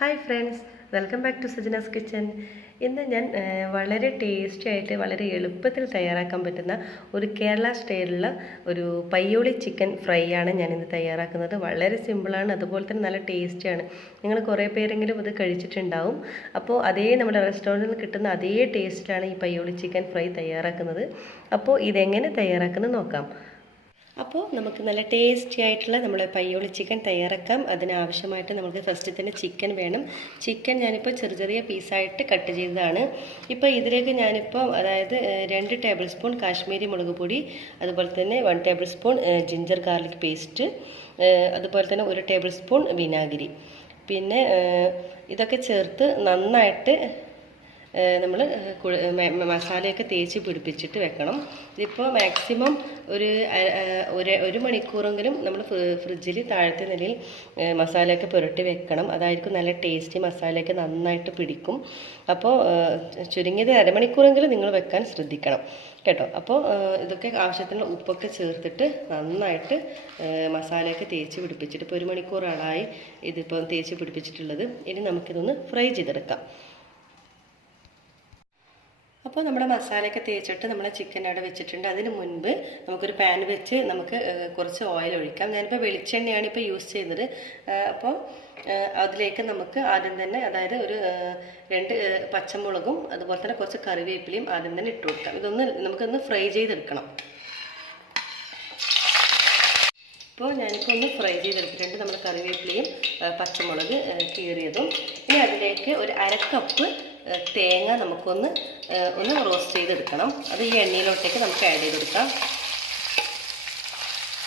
Hi friends, welcome back to Sajana's kitchen. ഇന്ന് ഞാൻ വളരെ ടേസ്റ്റി ആയിട്ട് വളരെ എളുപ്പത്തിൽ തയ്യാറാക്കാൻ പറ്റുന്ന ഒരു കേരള സ്റ്റൈലിലുള്ള ഒരു പയ്യോളി ചിക്കൻ ഫ്രൈ ആണ് ഞാനിന്ന് തയ്യാറാക്കുന്നത്. വളരെ സിമ്പിളാണ്, അതുപോലെ തന്നെ നല്ല ടേസ്റ്റിയാണ്. നിങ്ങൾ കുറേ പേരെങ്കിലും ഇത് കഴിച്ചിട്ടുണ്ടാവും. അപ്പോൾ അതേ നമ്മുടെ റെസ്റ്റോറൻറ്റിൽ നിന്ന് കിട്ടുന്ന അതേ ടേസ്റ്റിലാണ് ഈ പയ്യോളി ചിക്കൻ ഫ്രൈ തയ്യാറാക്കുന്നത്. അപ്പോൾ ഇതെങ്ങനെ തയ്യാറാക്കുന്നത് നോക്കാം. അപ്പോൾ നമുക്ക് നല്ല ടേസ്റ്റി ആയിട്ടുള്ള നമ്മുടെ പയ്യോളി ചിക്കൻ തയ്യാറാക്കാം. അതിനാവശ്യമായിട്ട് നമുക്ക് ഫസ്റ്റ് തന്നെ ചിക്കൻ വേണം. ചിക്കൻ ഞാനിപ്പോൾ ചെറിയ ചെറിയ പീസായിട്ട് കട്ട് ചെയ്തതാണ്. ഇപ്പോൾ ഇതിലേക്ക് ഞാനിപ്പോൾ അതായത് 2 ടേബിൾ സ്പൂൺ കാശ്മീരി മുളക് പൊടി, അതുപോലെ തന്നെ 1 table spoon ginger garlic paste, അതുപോലെ തന്നെ 1 ടേബിൾ സ്പൂൺ വിനാഗിരി, പിന്നെ ഇതൊക്കെ ചേർത്ത് നന്നായിട്ട് നമ്മൾ മസാലയൊക്കെ തേച്ച് പിടിപ്പിച്ചിട്ട് വെക്കണം. ഇതിപ്പോൾ മാക്സിമം ഒരു മണിക്കൂറെങ്കിലും നമ്മൾ ഫ്രിഡ്ജിൽ താഴത്തെ നിലയിൽ മസാലയൊക്കെ പുരട്ടി വെക്കണം. അതായിരിക്കും നല്ല ടേസ്റ്റി, മസാലയൊക്കെ നന്നായിട്ട് പിടിക്കും. അപ്പോൾ ചുരുങ്ങിയത് അരമണിക്കൂറെങ്കിലും നിങ്ങൾ വെക്കാൻ ശ്രദ്ധിക്കണം കേട്ടോ. അപ്പോൾ ഇതൊക്കെ ആവശ്യത്തിന് ഉപ്പൊക്കെ ചേർത്തിട്ട് നന്നായിട്ട് മസാലയൊക്കെ തേച്ച് പിടിപ്പിച്ചിട്ട് ഇപ്പോൾ 1 മണിക്കൂറായി ഇതിപ്പോൾ തേച്ച് പിടിപ്പിച്ചിട്ടുള്ളത്. ഇനി നമുക്കിതൊന്ന് ഫ്രൈ ചെയ്തെടുക്കാം. അപ്പോൾ നമ്മുടെ മസാലയൊക്കെ തേച്ചിട്ട് നമ്മളെ ചിക്കൻ അവിടെ വെച്ചിട്ടുണ്ട്. അതിന് മുൻപ് നമുക്കൊരു പാൻ വെച്ച് നമുക്ക് കുറച്ച് ഓയിൽ ഒഴിക്കാം. ഞാനിപ്പോൾ വെളിച്ചെണ്ണയാണ് ഇപ്പോൾ യൂസ് ചെയ്യുന്നത്. അപ്പോൾ അതിലേക്ക് നമുക്ക് ആദ്യം തന്നെ അതായത് ഒരു 2 പച്ചമുളകും അതുപോലെ തന്നെ കുറച്ച് കറിവേപ്പിലയും ആദ്യം തന്നെ ഇട്ട് കൊടുക്കാം. നമുക്കൊന്ന് ഫ്രൈ ചെയ്തെടുക്കണം. ഇപ്പോൾ ഞാനിപ്പോൾ ഒന്ന് ഫ്രൈ ചെയ്തെടുത്തിട്ടുണ്ട് നമ്മുടെ കറിവേപ്പിലയും പച്ചമുളക് കീറിയതും. ഇനി അതിലേക്ക് ഒരു 1/2 കപ്പ് തേങ്ങ നമുക്കൊന്ന് റോസ്റ്റ് ചെയ്തെടുക്കണം. അത് ഈ എണ്ണയിലോട്ടേക്ക് നമുക്ക് ആഡ് ചെയ്തെടുക്കാം.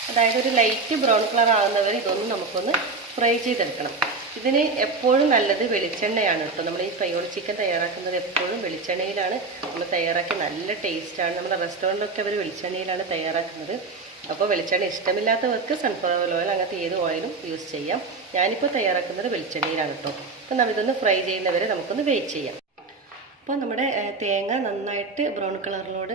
അതായത് ഒരു ലൈറ്റ് ബ്രൗൺ കളർ ആകുന്നവരെ ഇതൊന്നും നമുക്കൊന്ന് ഫ്രൈ ചെയ്തെടുക്കണം. ഇതിന് എപ്പോഴും നല്ലത് വെളിച്ചെണ്ണയാണ് കേട്ടോ. നമ്മൾ ഈ പയ്യോളി ചിക്കൻ തയ്യാറാക്കുന്നത് എപ്പോഴും വെളിച്ചെണ്ണയിലാണ് നമ്മൾ തയ്യാറാക്കി. നല്ല ടേസ്റ്റാണ്. നമ്മുടെ റെസ്റ്റോറൻറ്റിലൊക്കെ അവർ വെളിച്ചെണ്ണയിലാണ് തയ്യാറാക്കുന്നത്. അപ്പോൾ വെളിച്ചെണ്ണ ഇഷ്ടമില്ലാത്തവർക്ക് സൺഫ്ലവർ ഓയിൽ അങ്ങനത്തെ ഏത് ഓയിലും യൂസ് ചെയ്യാം. ഞാനിപ്പോൾ തയ്യാറാക്കുന്നത് വെളിച്ചെണ്ണയിലാണ് കേട്ടോ. അപ്പോൾ നമ്മളിതൊന്ന് ഫ്രൈ ചെയ്യുന്നവരെ നമുക്കൊന്ന് വെയിറ്റ് ചെയ്യാം. അപ്പോൾ നമ്മുടെ തേങ്ങ നന്നായിട്ട് ബ്രൗൺ കളറിലോട്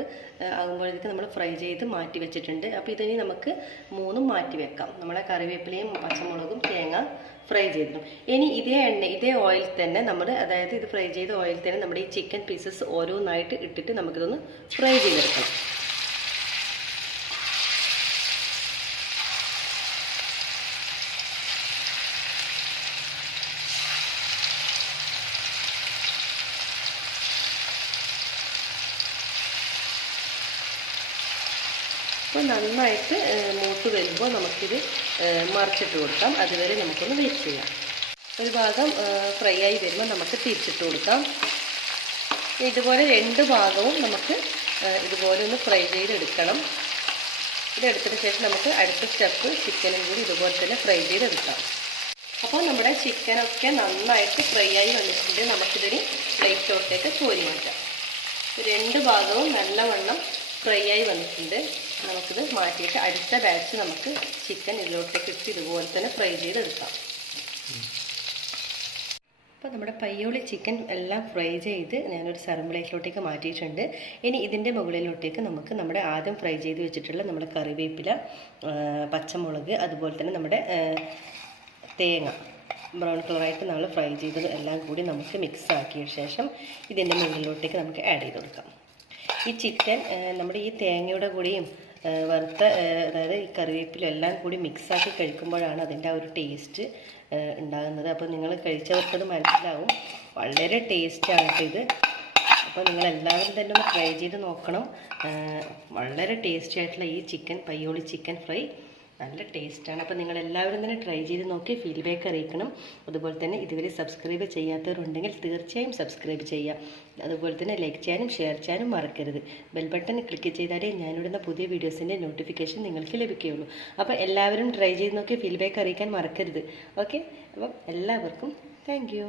ആകുമ്പോഴേക്ക് നമ്മൾ ഫ്രൈ ചെയ്ത് മാറ്റി വെച്ചിട്ടുണ്ട്. അപ്പോൾ ഇതിനി നമുക്ക് 3 മാറ്റി വെക്കാം. നമ്മുടെ കറിവേപ്പിലയും പച്ചമുളകും തേങ്ങ ഫ്രൈ ചെയ്തിടും. ഇനി ഇതേ ഓയിൽ തന്നെ നമ്മൾ അതായത് ഇത് ഫ്രൈ ചെയ്ത ഓയിൽ തന്നെ നമ്മുടെ ഈ ചിക്കൻ പീസസ് ഓരോന്നായിട്ട് ഇട്ടിട്ട് നമുക്കിതൊന്ന് ഫ്രൈ ചെയ്തെടുക്കണം. അപ്പോൾ നന്നായിട്ട് മൂത്ത് വരുമ്പോൾ നമുക്കിത് മറിച്ചിട്ട് കൊടുക്കാം. അതുവരെ നമുക്കൊന്ന് വെയിറ്റ് ചെയ്യാം. ഒരു ഭാഗം ഫ്രൈ ആയി വരുമ്പോൾ നമുക്ക് തിരിച്ചിട്ട് കൊടുക്കാം. ഇതുപോലെ 2 ഭാഗവും നമുക്ക് ഇതുപോലെ ഒന്ന് ഫ്രൈ ചെയ്തെടുക്കണം. ഇതെടുത്തതിന് ശേഷം നമുക്ക് അടുത്ത സ്റ്റെപ്പ് ചിക്കനും കൂടി ഇതുപോലെ തന്നെ ഫ്രൈ ചെയ്തെടുക്കാം. അപ്പോൾ നമ്മുടെ ചിക്കനൊക്കെ നന്നായിട്ട് ഫ്രൈ ആയി വന്നിട്ടുണ്ട്. നമുക്കിതിന് പ്ലേറ്റിലോട്ടേക്ക് കോരി മാറ്റാം. 2 ഭാഗവും നല്ലവണ്ണം ഫ്രൈ ആയി വന്നിട്ടുണ്ട്. നമുക്കിത് മാറ്റിയിട്ട് അടുത്ത ബാച്ച് നമുക്ക് ചിക്കൻ ഇതിലോട്ടേക്ക് ഇട്ട് ഇതുപോലെ തന്നെ ഫ്രൈ ചെയ്തെടുക്കാം. അപ്പോൾ നമ്മുടെ പയ്യോളി ചിക്കൻ എല്ലാം ഫ്രൈ ചെയ്ത് ഞാനൊരു സർവിംഗ് പ്ലേറ്റിലോട്ടേക്ക് മാറ്റിയിട്ടുണ്ട്. ഇനി ഇതിൻ്റെ മുകളിലോട്ടേക്ക് നമുക്ക് നമ്മുടെ ആദ്യം ഫ്രൈ ചെയ്ത് വെച്ചിട്ടുള്ള നമ്മുടെ കറിവേപ്പില, പച്ചമുളക്, അതുപോലെ തന്നെ നമ്മുടെ തേങ്ങ ബ്രൗൺ കളറായിട്ട് നമ്മൾ ഫ്രൈ ചെയ്തത് എല്ലാം കൂടി നമുക്ക് മിക്സ് ആക്കിയ ശേഷം ഇതിൻ്റെ മുകളിലോട്ടേക്ക് നമുക്ക് ആഡ് ചെയ്ത് കൊടുക്കാം. ഈ ചിക്കൻ നമ്മുടെ ഈ തേങ്ങയുടെ കൂടിയും വറുത്ത അതായത് ഈ കറിവേപ്പിലും എല്ലാം കൂടി മിക്സാക്കി കഴിക്കുമ്പോഴാണ് അതിൻ്റെ ആ ഒരു ടേസ്റ്റ് ഉണ്ടാകുന്നത്. അപ്പോൾ നിങ്ങൾ കഴിച്ചവർക്കത് മനസ്സിലാവും. വളരെ ടേസ്റ്റാണ് ഇത്. അപ്പോൾ നിങ്ങളെല്ലാവരും തന്നെ ഒന്ന് ട്രൈ ചെയ്ത് നോക്കണം. വളരെ ടേസ്റ്റി ആയിട്ടുള്ള ഈ ചിക്കൻ പയ്യോളി ചിക്കൻ ഫ്രൈ നല്ല ടേസ്റ്റാണ്. അപ്പോൾ നിങ്ങളെല്ലാവരും തന്നെ ട്രൈ ചെയ്ത് നോക്കി ഫീഡ്ബാക്ക് അറിയിക്കണം. അതുപോലെ തന്നെ ഇതുവരെ സബ്സ്ക്രൈബ് ചെയ്യാത്തവരുണ്ടെങ്കിൽ തീർച്ചയായും സബ്സ്ക്രൈബ് ചെയ്യാം. അതുപോലെ തന്നെ ലൈക്ക് ചെയ്യാനും ഷെയർ ചെയ്യാനും മറക്കരുത്. ബെൽ ബട്ടൺ ക്ലിക്ക് ചെയ്താലേ ഞാനിടുന്ന പുതിയ വീഡിയോസിൻ്റെ നോട്ടിഫിക്കേഷൻ നിങ്ങൾക്ക് ലഭിക്കുകയുള്ളൂ. അപ്പോൾ എല്ലാവരും ട്രൈ ചെയ്ത് നോക്കി ഫീഡ്ബാക്ക് അറിയിക്കാൻ മറക്കരുത്. ഓക്കെ, അപ്പം എല്ലാവർക്കും താങ്ക് യു.